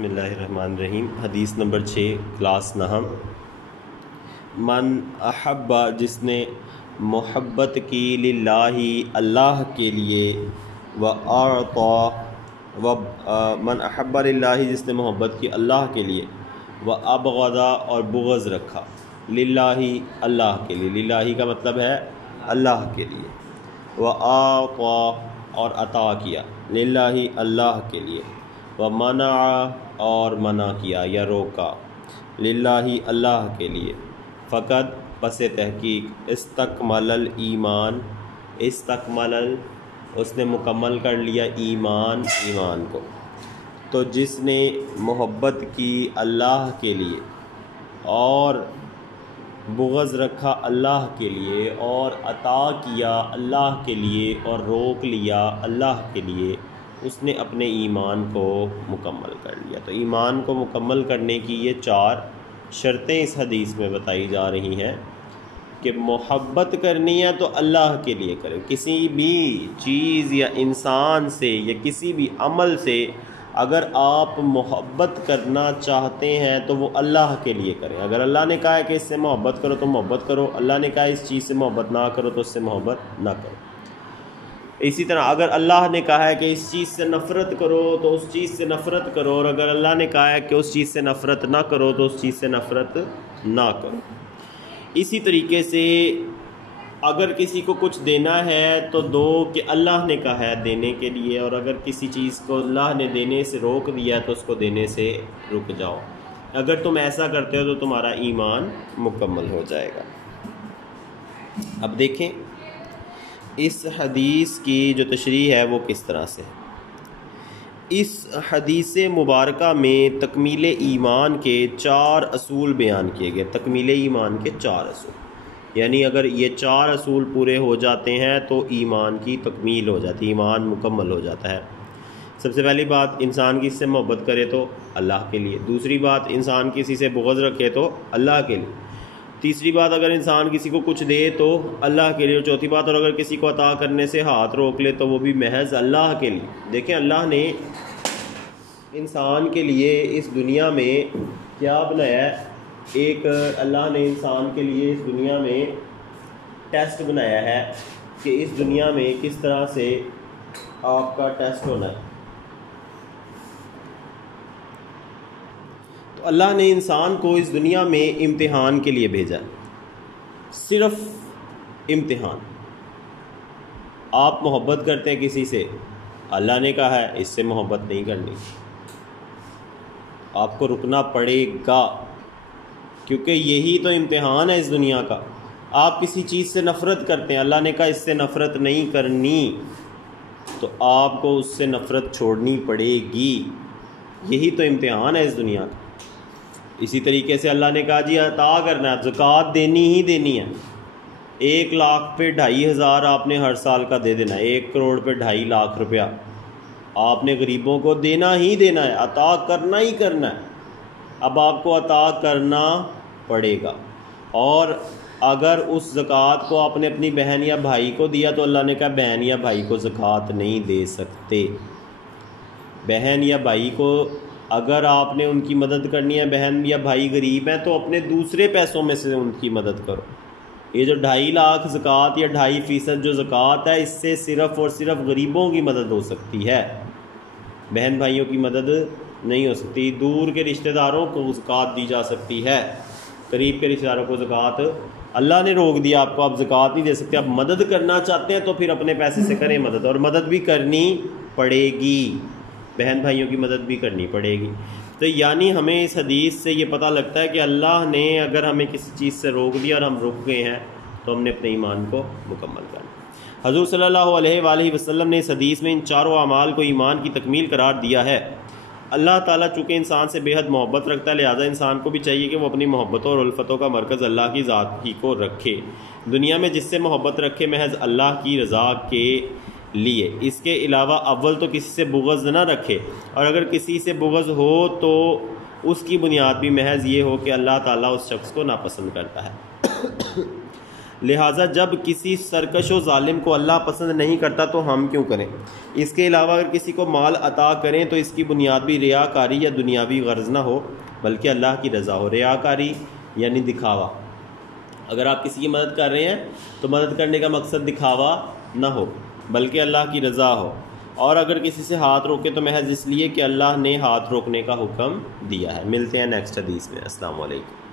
بسم اللہ الرحمن الرحیم۔ حدیث نمبر 6 کلاس نہم۔ من احبا، جس نے محبت کی، للہ اللہ کے لیے، و اعطا من احبا للہ، جس نے محبت کی اللہ کے لیے، و ابغضا، اور بغض رکھا، للہ اللہ کے لیے، للہ کا مطلب ہے اللہ کے لیے، و اعطا، اور عطا کیا، للہ اللہ کے لیے، ومنع، اور منع کیا یا روکا، للہ اللہ کے لیے، فقط پس تحقیق، استکمل الایمان، استکمل اس نے مکمل کر لیا ایمان کو۔ تو جس نے محبت کی اللہ کے لیے اور بغض رکھا اللہ کے لیے اور عطا کیا اللہ کے لیے اور روک لیا اللہ کے لیے، اس نے اپنے ایمان کو مکمل کر لیا۔ تو ایمان کو مکمل کرنے کی یہ 4 شرطیں اس حدیث میں بتائی جا رہی ہیں کہ محبت کرنی ہے تو اللہ کے لیے کریں، کسی بھی چیز یا انسان سے یا کسی بھی عمل سے اگر آپ محبت کرنا چاہتے ہیں تو وہ اللہ کے لیے کریں۔ اگر اللہ نے کہا ہے کہ اس سے محبت کرو تو محبت کرو، اللہ نے کہا اس چیز سے محبت نہ کرو تو اس سے محبت نہ کرو۔ اسی طرح اگر اللہ نے کہا ہے کہ اس چیز سے نفرت کرو تو اس چیز سے نفرت کرو، اور اگر اللہ نے کہا ہے کہ اس چیز سے نفرت نہ کرو تو اس چیز سے نفرت نہ کرو۔ اسی طریقے سے اگر کسی کو کچھ دینا ہے تو دو کہ اللہ نے کہا ہے دینے کے لیے، اور اگر کسی چیز کو اللہ نے دینے سے روک دیا ہے تو اس کو دینے سے رک جاؤ۔ اگر تم ایسا کرتے ہو تو تمہارا ایمان مکمل ہو جائے گا۔ اب دیکھیں اس حدیث کی جو تشریح ہے وہ کس طرح سے ہے۔ اس حدیث مبارکہ میں تکمیل ایمان کے 4 اصول بیان کیے گئے، تکمیل ایمان کے 4 اصول، یعنی اگر یہ 4 اصول پورے ہو جاتے ہیں تو ایمان کی تکمیل ہو جاتی ہے، ایمان مکمل ہو جاتا ہے۔ سب سے پہلی بات، انسان کسی سے محبت کرے تو اللہ کے لیے۔ دوسری بات، انسان کسی سے بغض رکھے تو اللہ کے لیے۔ تیسری بات، اگر انسان کسی کو کچھ دے تو اللہ کے لیے۔ اور چوتھی بات، اور اگر کسی کو عطا کرنے سے ہاتھ روک لے تو وہ بھی محض اللہ کے لیے۔ دیکھیں اللہ نے انسان کے لیے اس دنیا میں کیا بنایا ہے، ایک اللہ نے انسان کے لیے اس دنیا میں ٹیسٹ بنایا ہے کہ اس دنیا میں کس طرح سے آپ کا ٹیسٹ ہونا ہے۔ تو اللہ نے انسان کو اس دنیا میں امتحان کے لیے بھیجا، صرف امتحان۔ آپ محبت کرتے ہیں کسی سے، اللہ نے کہا ہے اس سے محبت نہیں کرنی، آپ کو رکنا پڑے گا، کیونکہ یہی تو امتحان ہے اس دنیا کا۔ آپ کسی چیز سے نفرت کرتے ہیں، اللہ نے کہا اس سے نفرت نہیں کرنی، تو آپ کو اس سے نفرت چھوڑنی پڑے گی، یہی تو امتحان ہے اس دنیا کا۔ اسی طریقے سے اللہ نے کہا جی عطا کرنا ہے، زکوٰۃ دینی ہی دینی ہے، 1 لاکھ پہ 2,500 آپ نے ہر سال کا دے دینا ہے، 1 کروڑ پہ 2.5 لاکھ روپیہ آپ نے غریبوں کو دینا ہی دینا ہے، عطا کرنا ہی کرنا ہے۔ اب آپ کو عطا کرنا پڑے گا، اور اگر اس زکوٰۃ کو آپ نے اپنی بہن یا بھائی کو دیا تو اللہ نے کہا بہن یا بھائی کو زکوٰۃ نہیں دے سکتے۔ بہن یا بھائی کو اگر آپ نے ان کی مدد کرنی ہے، بہن یا بھائی غریب ہیں تو اپنے دوسرے پیسوں میں سے ان کی مدد کرو۔ یہ جو 2.5 لاکھ زکوٰۃ یا 2.5% جو زکوٰۃ ہے، اس سے صرف اور صرف غریبوں کی مدد ہو سکتی ہے، بہن بھائیوں کی مدد نہیں ہو سکتی۔ دور کے رشتہ داروں کو زکوٰۃ دی جا سکتی ہے، قریب کے رشتہ داروں کو زکوٰۃ اللہ نے روک دیا، آپ کو آپ زکوٰۃ نہیں دے سکتے۔ آپ مدد کرنا چاہتے ہیں تو پھر اپنے پیسے سے کریں مدد، اور مدد بھی کرنی پڑے گی، بہن بھائیوں کی مدد بھی کرنی پڑے گی۔ تو یعنی ہمیں اس حدیث سے یہ پتہ لگتا ہے کہ اللہ نے اگر ہمیں کسی چیز سے روک دیا اور ہم رک گئے ہیں تو ہم نے اپنے ایمان کو مکمل کرنا۔ حضور صلی اللہ علیہ وآلہ وسلم نے اس حدیث میں ان 4 اعمال کو ایمان کی تکمیل قرار دیا ہے۔ اللہ تعالیٰ چونکہ انسان سے بے حد محبت رکھتا ہے، لہذا انسان کو بھی چاہیے کہ وہ اپنی محبتوں اور الفتوں کا مرکز اللہ کی ذات ہی کو رکھے، دنیا میں جس سے محبت رکھے محض اللہ کی رضا کے لیے، اس کے علاوہ اول تو کسی سے بغض نہ رکھے، اور اگر کسی سے بغض ہو تو اس کی بنیاد بھی محض یہ ہو کہ اللہ تعالیٰ اس شخص کو ناپسند کرتا ہے۔ لہٰذا جب کسی سرکش و ظالم کو اللہ پسند نہیں کرتا تو ہم کیوں کریں؟ اس کے علاوہ اگر کسی کو مال عطا کریں تو اس کی بنیاد بھی ریاکاری یا دنیاوی غرض نہ ہو بلکہ اللہ کی رضا ہو۔ ریاکاری یعنی دکھاوا، اگر آپ کسی کی مدد کر رہے ہیں تو مدد کرنے کا مقصد دکھاوا نہ ہو بلکہ اللہ کی رضا ہو، اور اگر کسی سے ہاتھ روکے تو محض اس لیے کہ اللہ نے ہاتھ روکنے کا حکم دیا ہے۔ ملتے ہیں نیکسٹ حدیث میں۔ السلام علیکم۔